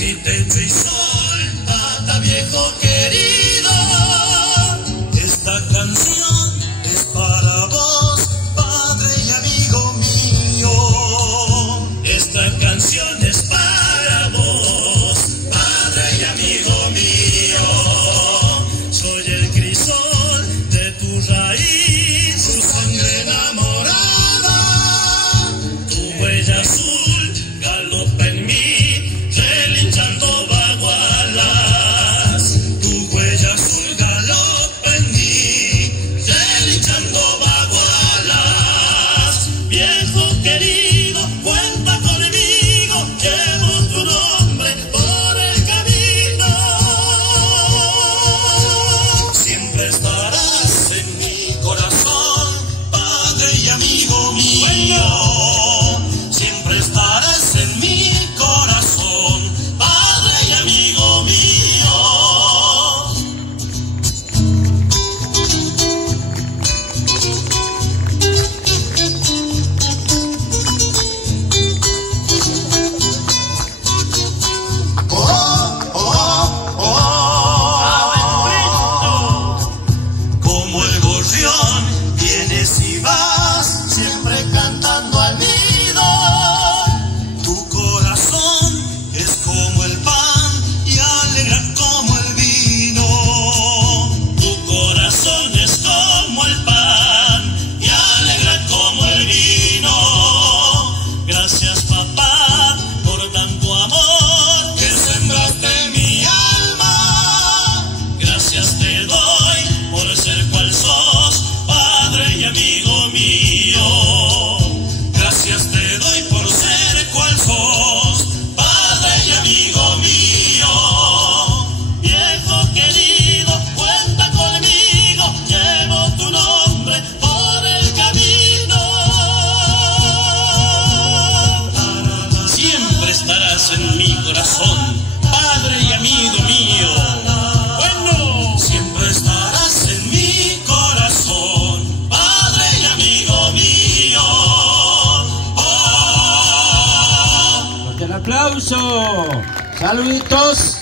Mi techo y sol, tata viejo querido. Esta canción es para vos, padre y amigo mío. Esta canción es para vos, padre y amigo mío. Soy el crisol de tu raíz, tu sangre enamorada, tu huella azul galopa en mí, relinchando bagualas. Tu huella azul galopa en mí, relinchando bagualas. Viejo querido, cuenta conmigo, llevo tu nombre por el camino. Siempre estarás en mi corazón, padre y amigo mío. Siempre estarás en mi corazón, padre y amigo mío. Como el gorrión vienes y vas, siempre cantando al nido. Tu corazón es como el pan y alegra como el vino. Tu corazón es como el pan y alegra como el vino. Gracias, papá, por tanto amor que sembraste en mi alma. Gracias te doy por ser cual sos, padre y amigo mío. Gracias te doy por ser cual sos, padre y amigo mío. Viejo querido, cuenta conmigo, llevo tu nombre por el camino. Siempre estarás en mi corazón, padre y amigo mío. Bueno, siempre estarás en mi corazón, padre y amigo mío. Fuerte el aplauso. Saluditos.